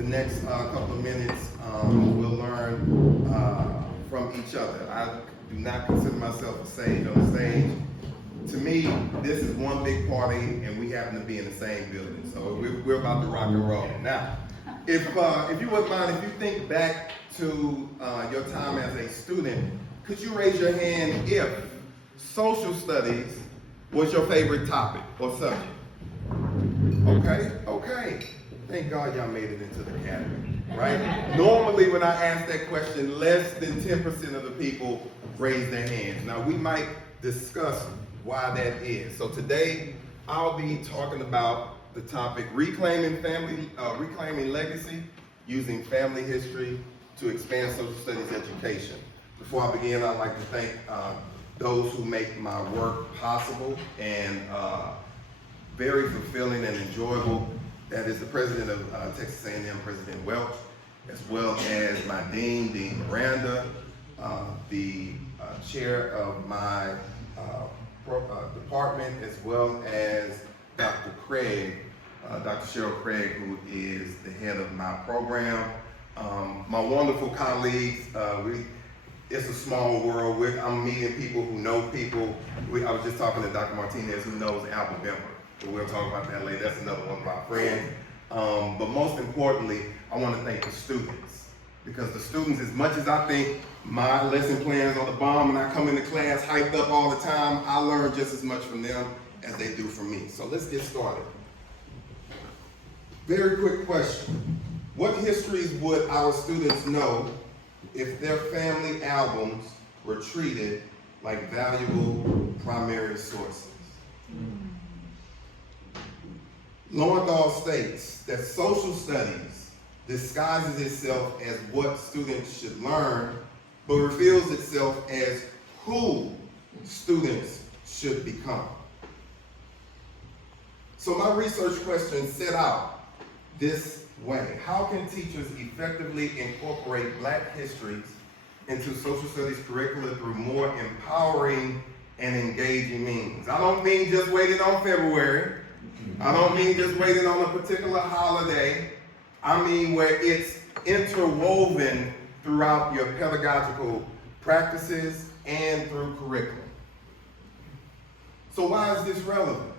the next couple of minutes, we'll learn from each other. I do not consider myself a sage on the stage. To me, this is one big party, and we happen to be in the same building, so we're about to rock and roll. Now, if you wouldn't mind, if you think back to your time as a student, could you raise your hand if social studies was your favorite topic or subject? Okay. Thank God y'all made it into the category, right? Normally when I ask that question, less than 10% of the people raise their hands. Now we might discuss why that is. So today I'll be talking about the topic reclaiming legacy using family history to expand social studies education. Before I begin, I'd like to thank those who make my work possible and very fulfilling and enjoyable. That is the president of Texas A&M, President Welch, as well as my dean, Dean Miranda, the chair of my department, as well as Dr. Craig, Dr. Cheryl Craig, who is the head of my program. My wonderful colleagues, it's a small world. I'm meeting people who know people. I was just talking to Dr. Martinez, who knows Albert Bember. We'll talk about that later. That's another one of my friends. But most importantly, I want to thank the students. Because the students, as much as I think my lesson plans are the bomb and I come into class hyped up all the time, I learn just as much from them as they do from me. So let's get started. Very quick question. What histories would our students know if their family albums were treated like valuable primary sources? Lowenthal states that social studies disguises itself as what students should learn, but reveals itself as who students should become. So my research question set out this way. How can teachers effectively incorporate Black histories into social studies curricula through more empowering and engaging means? I don't mean just waiting on February. I don't mean just waiting on a particular holiday. I mean where it's interwoven throughout your pedagogical practices and through curriculum. So why is this relevant?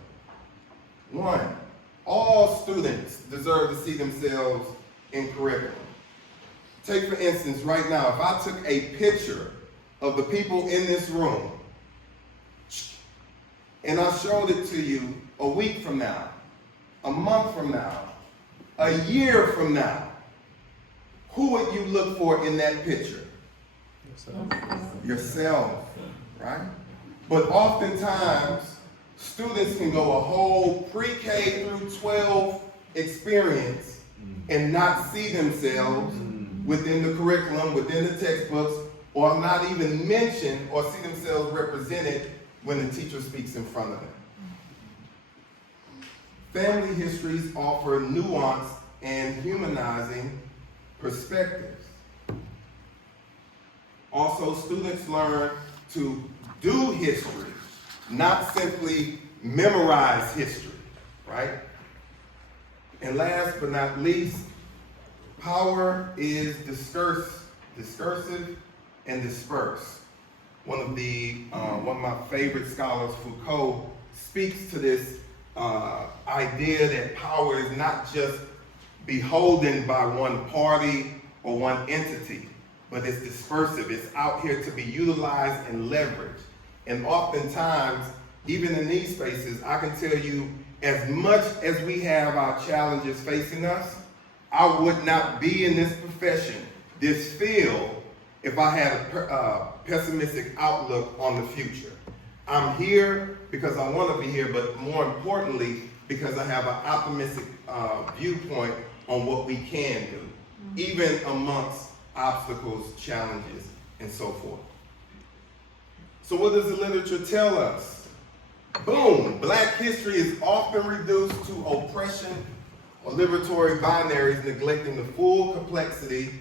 One, all students deserve to see themselves in curriculum. Take for instance, right now, if I took a picture of the people in this room and I showed it to you a week from now, a month from now, a year from now, who would you look for in that picture? Yourself, right? But oftentimes, students can go a whole pre-K through 12 experience and not see themselves within the curriculum, within the textbooks, or not even mention or see themselves represented when the teacher speaks in front of them. Family histories offer nuanced and humanizing perspectives. Also, students learn to do history, not simply memorize history, right? And last but not least, power is discursive and dispersed. One of my favorite scholars, Foucault, speaks to this idea that power is not just beholden by one party or one entity, but it's dispersive. It's out here to be utilized and leveraged. And oftentimes, even in these spaces, I can tell you, as much as we have our challenges facing us, I would not be in this profession, this field, if I had a pessimistic outlook on the future. I'm here because I want to be here, but more importantly, because I have an optimistic viewpoint on what we can do, even amongst obstacles, challenges, and so forth. So what does the literature tell us? Boom, Black history is often reduced to oppression or liberatory binaries, neglecting the full complexity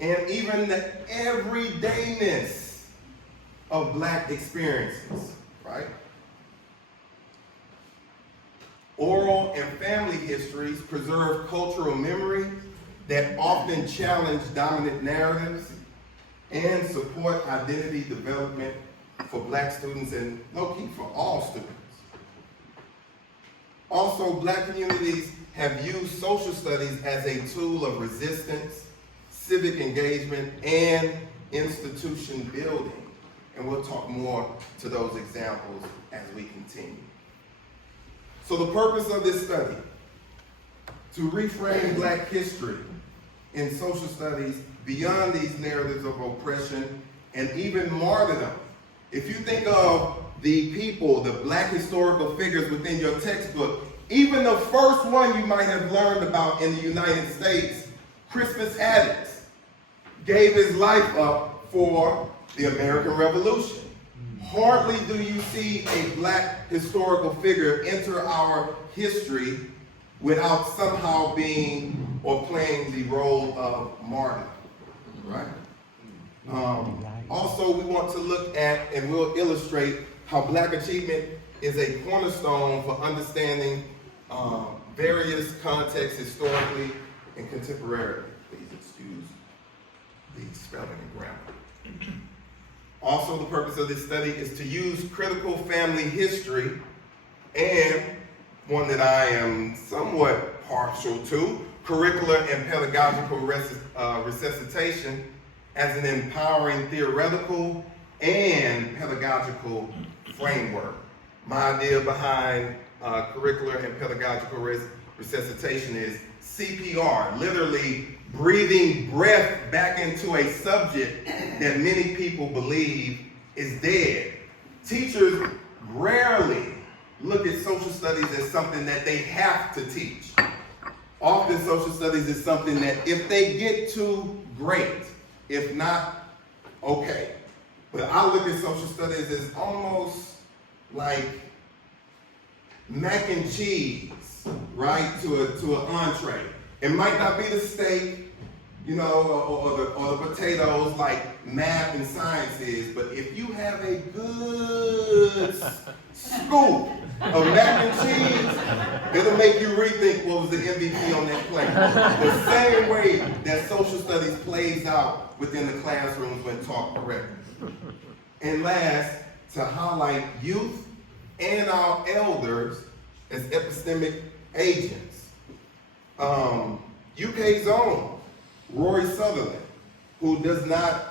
and even the everydayness of Black experiences, right? Oral and family histories preserve cultural memory that often challenge dominant narratives and support identity development for Black students and low-key for all students. Also, Black communities have used social studies as a tool of resistance, civic engagement, and institution building. And we'll talk more to those examples as we continue. So the purpose of this study, to reframe Black history in social studies beyond these narratives of oppression and even martyrdom. If you think of the people, the Black historical figures within your textbook, even the first one you might have learned about in the United States, Crispus Attucks, gave his life up for the American Revolution. Hardly do you see a Black historical figure enter our history without somehow being or playing the role of martyr, right? Also, we want to look at and we'll illustrate how Black achievement is a cornerstone for understanding various contexts historically and contemporarily. Please excuse the spelling and grammar. Also, the purpose of this study is to use critical family history and one that I am somewhat partial to, curricular and pedagogical resuscitation as an empowering theoretical and pedagogical framework. My idea behind curricular and pedagogical resuscitation is CPR, literally breathing breath back into a subject that many people believe is dead. Teachers rarely look at social studies as something that they have to teach. Often social studies is something that if they get to, great. If not, okay. But I look at social studies as almost like mac and cheese, right, to an entree. It might not be the steak, you know, or the potatoes like math and science is, but if you have a good scoop of mac and cheese, it'll make you rethink what was the MVP on that plate. The same way that social studies plays out within the classrooms when taught correctly. And last, to highlight youth and our elders as epistemic agents. UK's own Rory Sutherland, who does not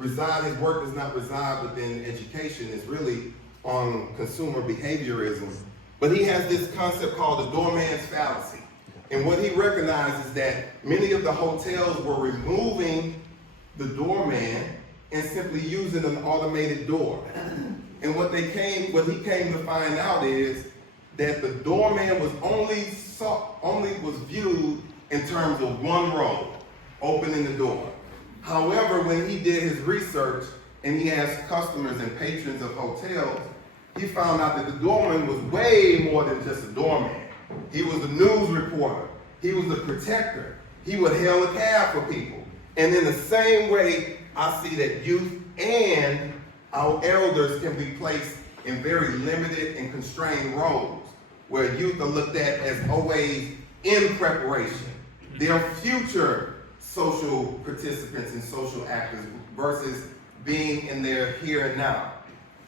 his work does not reside within education, is really on consumer behaviorism. But he has this concept called the doorman's fallacy. And what he recognizes is that many of the hotels were removing the doorman and simply using an automated door. And what he came to find out is that the doorman was only was viewed in terms of one role, opening the door. However, when he did his research and he asked customers and patrons of hotels, he found out that the doorman was way more than just a doorman. He was a news reporter. He was a protector. He would hail a cab for people. And in the same way, I see that youth and our elders can be placed in very limited and constrained roles, where youth are looked at as always in preparation. They are future social participants and social actors versus being in their here and now.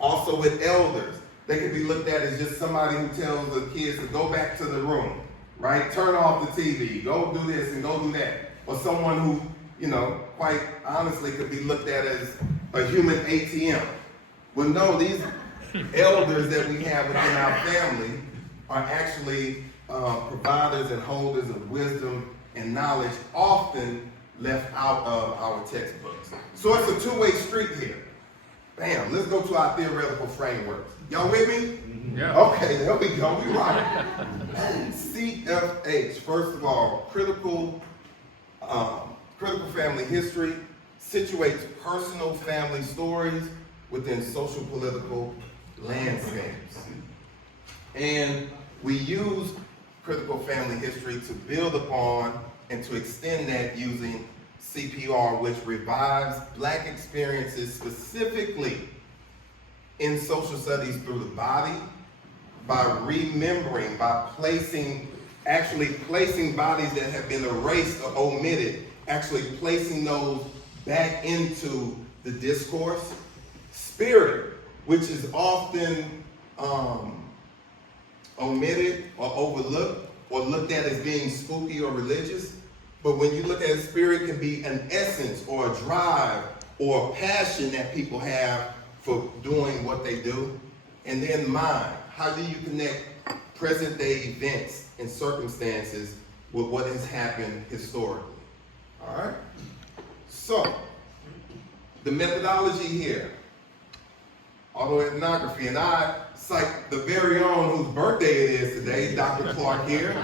Also with elders, they can be looked at as just somebody who tells the kids to go back to the room, right? Turn off the TV, go do this and go do that. Or someone who, you know, quite honestly could be looked at as a human ATM. Well, no, these elders that we have within our family are actually providers and holders of wisdom and knowledge, often left out of our textbooks. So it's a two-way street here. Bam, let's go to our theoretical frameworks. Y'all with me? Yeah. Okay, there we go, we right. CFH, first of all, critical family history situates personal family stories within social political landscapes. And we use critical family history to build upon and to extend that using CPR, which revives Black experiences specifically in social studies through the body, by remembering, by placing actually placing bodies that have been erased or omitted, actually placing those back into the discourse. Spirit, which is often omitted or overlooked or looked at as being spooky or religious. But when you look at spirit, it can be an essence or a drive or a passion that people have for doing what they do. And then mind, how do you connect present day events and circumstances with what has happened historically? All right? So, the methodology here, autoethnography, and I cite the very own whose birthday it is today, Dr. Clark here,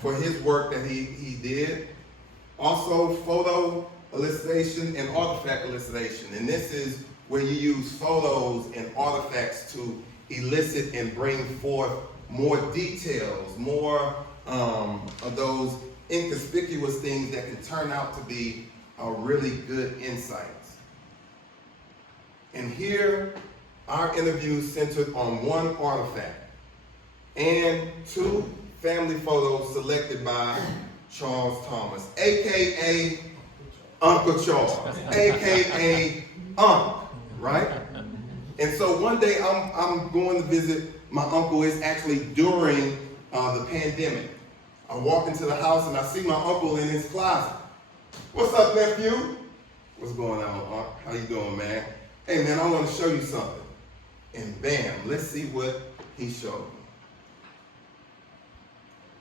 for his work that he did. Also, photo elicitation and artifact elicitation. And this is where you use photos and artifacts to elicit and bring forth more details, more of those inconspicuous things that can turn out to be really good insights. And here, our interview centered on one artifact and two family photos selected by Charles Thomas, aka Uncle Charles, aka Unc, right? And so one day I'm going to visit my uncle. It's actually during the pandemic. I walk into the house and I see my uncle in his closet. What's up, nephew? What's going on, Unc? How you doing, man? Hey, man, I want to show you something. And bam, let's see what he showed me.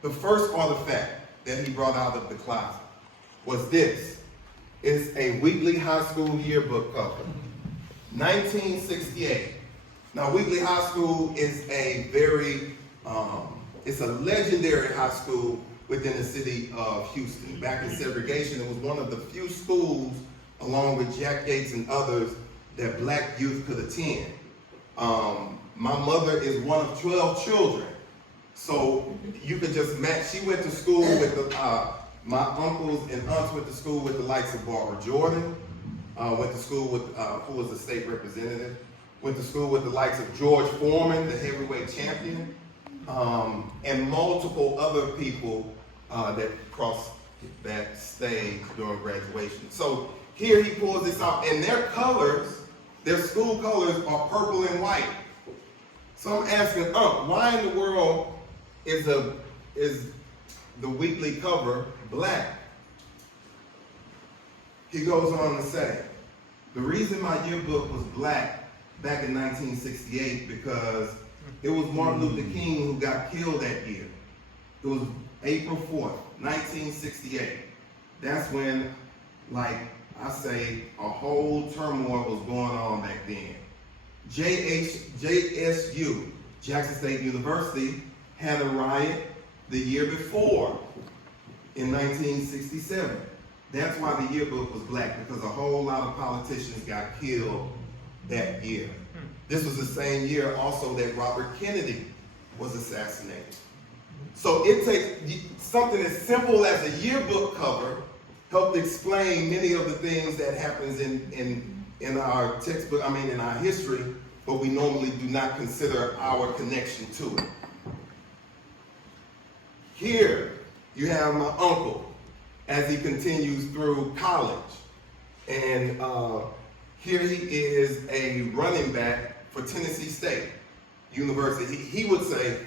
The first artifact that he brought out of the closet was this. It's a Wheatley High School yearbook cover, 1968. Now, Wheatley High School is a very, it's a legendary high school within the city of Houston. Back in segregation, it was one of the few schools, along with Jack Yates and others, that black youth could attend. My mother is one of 12 children. So you could just match. She went to school with my uncles and aunts went to school with the likes of Barbara Jordan, went to school with, who was the state representative, went to school with the likes of George Foreman, the heavyweight champion, and multiple other people that crossed that stage during graduation. So here he pulls this out, and their colors, their school colors are purple and white. So I'm asking, why in the world is the Wheatley cover black? He goes on to say, the reason my yearbook was black back in 1968 because it was Martin Luther King who got killed that year. It was April 4th, 1968. That's when, like I say, a whole turmoil was going on back then. JSU, Jackson State University, had a riot the year before in 1967. That's why the yearbook was black, because a whole lot of politicians got killed that year. This was the same year also that Robert Kennedy was assassinated. So it takes something as simple as a yearbook cover helped explain many of the things that happens in our textbook, in our history, but we normally do not consider our connection to it. Here you have my uncle as he continues through college. And here he is a running back for Tennessee State University. He would say,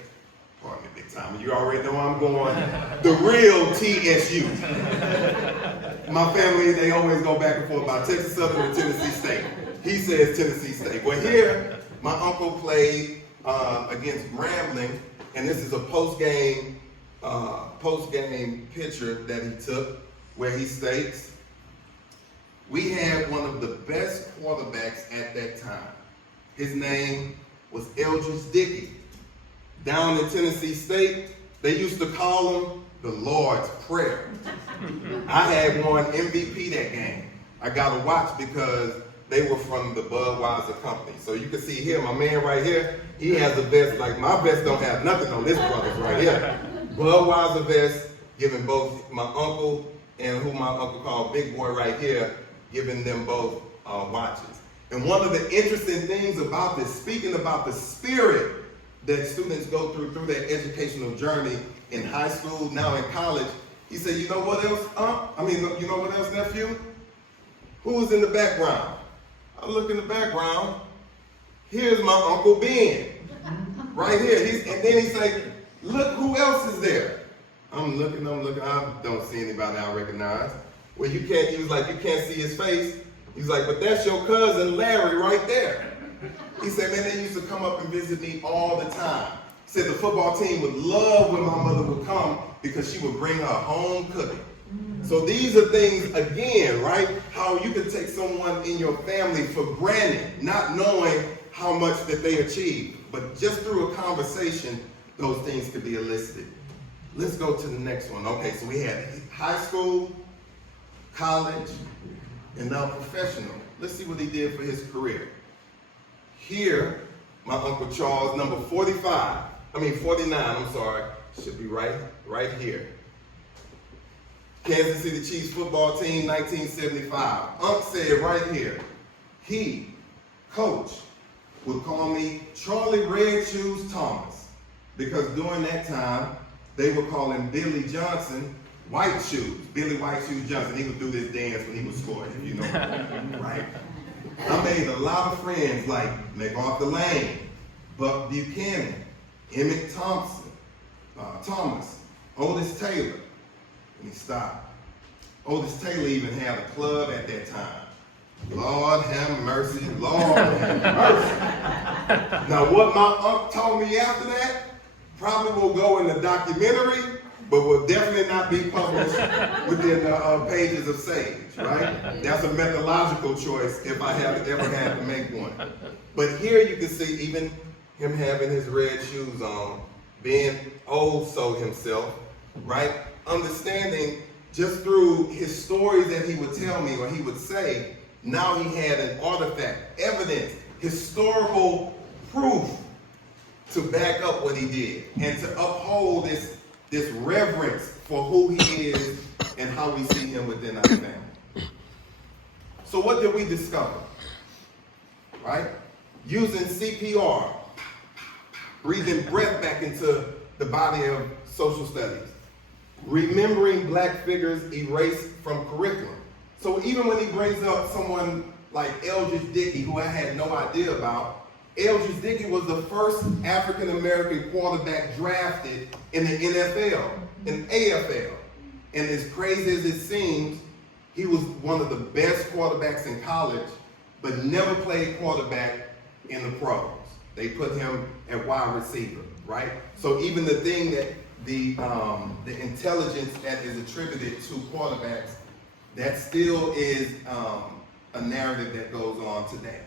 pardon me, big time, you already know where I'm going, the real TSU. My family, they always go back and forth about Texas Southern and Tennessee State. He says Tennessee State. Well, here, my uncle played against Grambling, and this is a post-game picture that he took where he states, we had one of the best quarterbacks at that time. His name was Eldridge Dickey. Down in Tennessee State, they used to call him the Lord's Prayer. I had won MVP that game. I got a watch because they were from the Budweiser company. So you can see here, my man right here, he has a vest, like my vest don't have nothing on this brother's right here. Budweiser vest, giving both my uncle and who my uncle called Big Boy right here, giving them both watches. And one of the interesting things about this, speaking about the spirit that students go through their educational journey, in high school, now in college. He said, you know what else, you know what else, nephew? Who's in the background? I look in the background. Here's my Uncle Ben. Right here. And then he said, look who else is there. I'm looking, I don't see anybody I recognize. Well, he was like, you can't see his face. He's like, but that's your cousin Larry right there. He said, man, they used to come up and visit me all the time. He said the football team would love when my mother would come because she would bring her home cooking. So these are things, again, right? How you can take someone in your family for granted, not knowing how much that they achieved. But just through a conversation, those things could be elicited. Let's go to the next one. Okay, so we had high school, college, and now professional. Let's see what he did for his career. Here, my Uncle Charles, number 49, should be right here. Kansas City Chiefs football team, 1975. Unc said right here, he, coach, would call me Charlie Red Shoes Thomas, because during that time, they would call him Billy Johnson White Shoes, Billy White Shoes Johnson. He would do this dance when he was scoring, if you know, right? I made a lot of friends like MacArthur Lane, Buck Buchanan, Emmett Thompson, Thomas, Otis Taylor. And he stopped. Otis Taylor even had a club at that time. Lord have mercy, Lord have mercy. Now what my uncle told me after that probably will go in the documentary, but will definitely not be published within the pages of Sage, right? That's a methodological choice if I ever had to make one. But here you can see even him having his red shoes on, being old so himself, right? Understanding just through his stories that he would tell me or he would say, now he had an artifact, evidence, historical proof to back up what he did and to uphold this reverence for who he is and how we see him within our family. So what did we discover? Right? Using CPR, breathing breath back into the body of social studies, remembering black figures erased from curriculum. So even when he brings up someone like Eldridge Dickey, who I had no idea about, Eldridge Dickey was the first African-American quarterback drafted in the NFL, in AFL. And as crazy as it seems, he was one of the best quarterbacks in college, but never played quarterback in the pros. They put him at wide receiver, right? So even the thing that the intelligence that is attributed to quarterbacks, that still is a narrative that goes on today,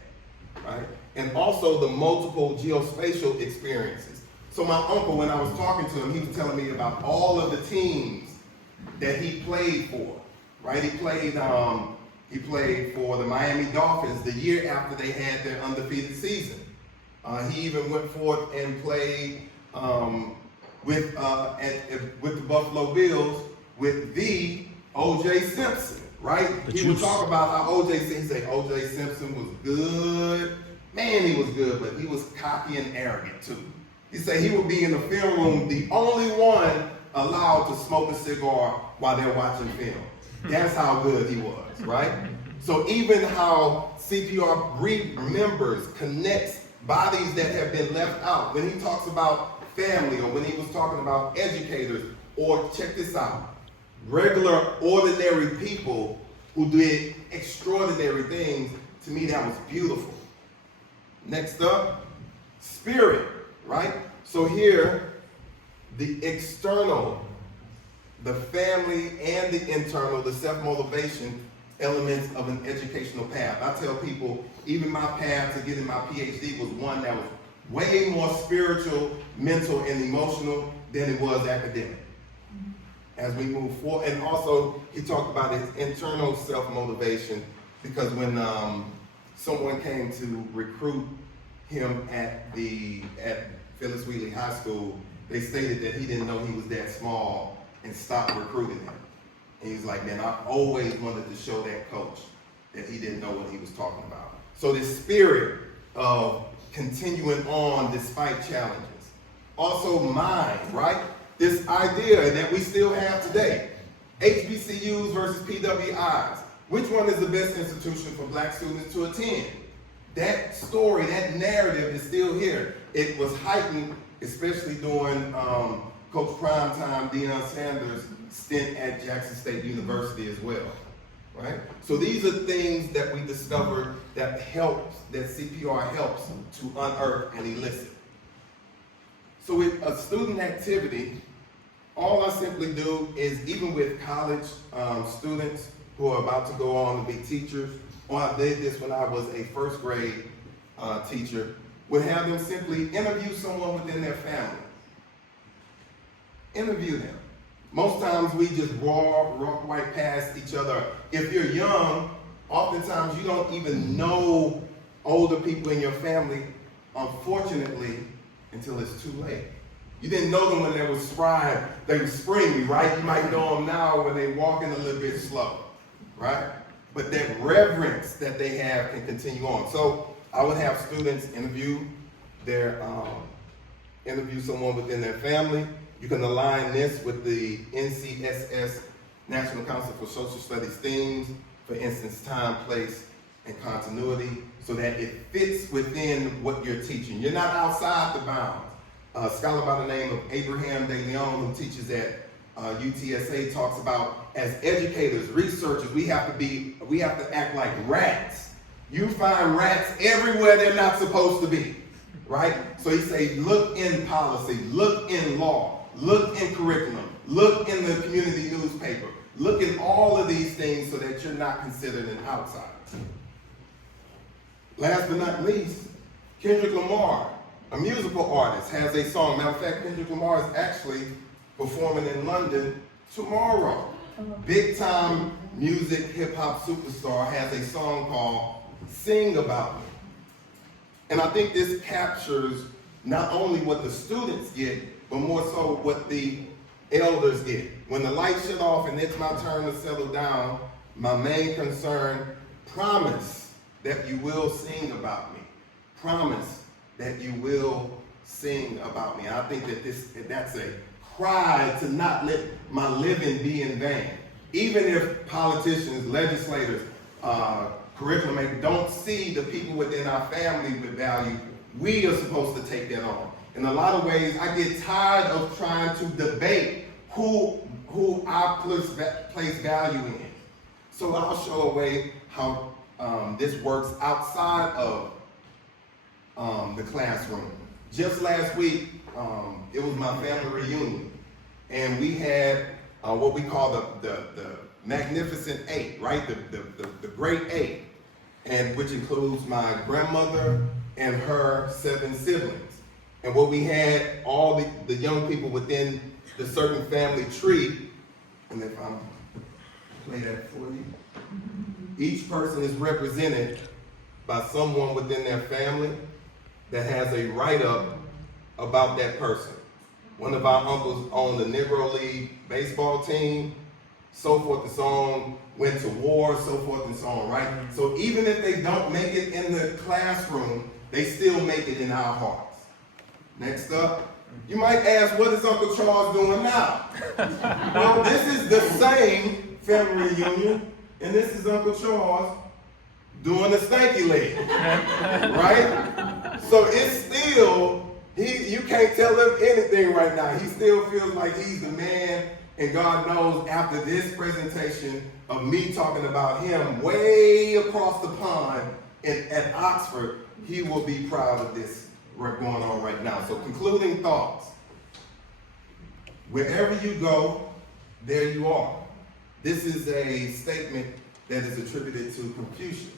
right? And also the multiple geospatial experiences. So my uncle, when I was talking to him, he was telling me about all of the teams that he played for, right? He played for the Miami Dolphins the year after they had their undefeated season. He even went forth and played with the Buffalo Bills with the O.J. Simpson, right? He would talk about how O.J. Simpson was good. Man, he was good, but he was cocky and arrogant too. He said he would be in the film room, the only one allowed to smoke a cigar while they're watching film. That's how good he was, right? So even how CPR remembers, connects bodies that have been left out. When he talks about family, or when he was talking about educators, or check this out, regular, ordinary people who did extraordinary things, to me that was beautiful. Next up, spirit, right? So here, the external, the family and the internal, the self-motivation elements of an educational path. I tell people, even my path to getting my PhD was one that was way more spiritual, mental, and emotional than it was academic. As we move forward, and also he talked about his internal self-motivation, because when someone came to recruit him at Phyllis Wheatley High School, they stated that he didn't know he was that small and stopped recruiting him. And he's like, man, I always wanted to show that coach that he didn't know what he was talking about. So this spirit of continuing on despite challenges. Also mind, right? this idea that we still have today. HBCUs versus PWIs. Which one is the best institution for black students to attend? That story, that narrative is still here. It was heightened, especially during Coach Primetime Deion Sanders' stint at Jackson State University as well, right? So these are things that we discovered that CPR helps to unearth and elicit. So with a student activity, all I simply do is, even with college students who are about to go on to be teachers, or I did this when I was a first grade teacher, would have them simply interview someone within their family. Interview them. Most times we just walk right past each other. If you're young, oftentimes you don't even know older people in your family, unfortunately, until it's too late. You didn't know them when they were springy, right? You might know them now when they're walking a little bit slow, right? But that reverence that they have can continue on. So I would have students interview someone within their family. You can align this with the NCSS, National Council for Social Studies themes, for instance, time, place, and continuity, so that it fits within what you're teaching. You're not outside the bounds. A scholar by the name of Abraham De Leon, who teaches at UTSA, talks about, as educators, researchers, we have to act like rats. You find rats everywhere they're not supposed to be, right? So he says, look in policy, look in law, look in curriculum, look in the community newspaper, look in all of these things so that you're not considered an outsider. Last but not least, Kendrick Lamar, a musical artist, has a song. Matter of fact, Kendrick Lamar is actually performing in London tomorrow. Big time music, hip hop superstar, has a song called Sing About Me. And I think this captures not only what the students get, but more so what the elders get. When the lights shut off and it's my turn to settle down, my main concern, promise that you will sing about me. Promise that you will sing about me. I think that that's a cry to not let my living be in vain. Even if politicians, legislators, curriculum makers don't see the people within our family with value, we are supposed to take that on. In a lot of ways, I get tired of trying to debate who I place value in. So I'll show a way how this works outside of the classroom. Just last week, it was my family reunion, and we had what we call the Magnificent Eight, right? The Great Eight, and which includes my grandmother and her 7 siblings. And what we had, all the young people within the certain family tree, and if I'm play that for you, each person is represented by someone within their family that has a write-up about that person. One of our uncles owned the Negro League baseball team, so forth and so on, went to war, so forth and so on, right? So even if they don't make it in the classroom, they still make it in our hearts. Next up, you might ask, what is Uncle Charles doing now? Well, this is the same family reunion, and this is Uncle Charles doing the stanky leg, right? So it's still, you can't tell him anything right now. He still feels like he's the man, and God knows after this presentation of me talking about him way across the pond at Oxford, he will be proud of this going on right now. So concluding thoughts. Wherever you go, there you are. This is a statement that is attributed to Confucius.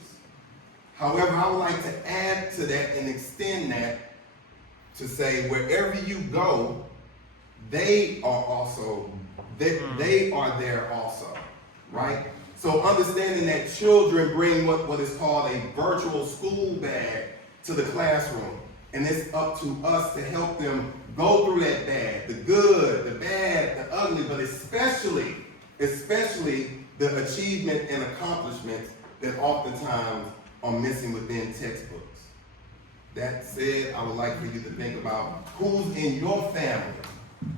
However, I would like to add to that and extend that to say wherever you go, they are there also, right? So understanding that children bring what is called a virtual school bag to the classroom. And it's up to us to help them go through that bag, the good, the bad, the ugly, but especially the achievement and accomplishments that oftentimes are missing within textbooks. That said, I would like for you to think about who's in your family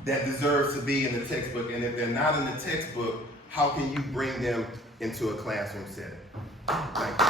that deserves to be in the textbook? And if they're not in the textbook, how can you bring them into a classroom setting? Thank you.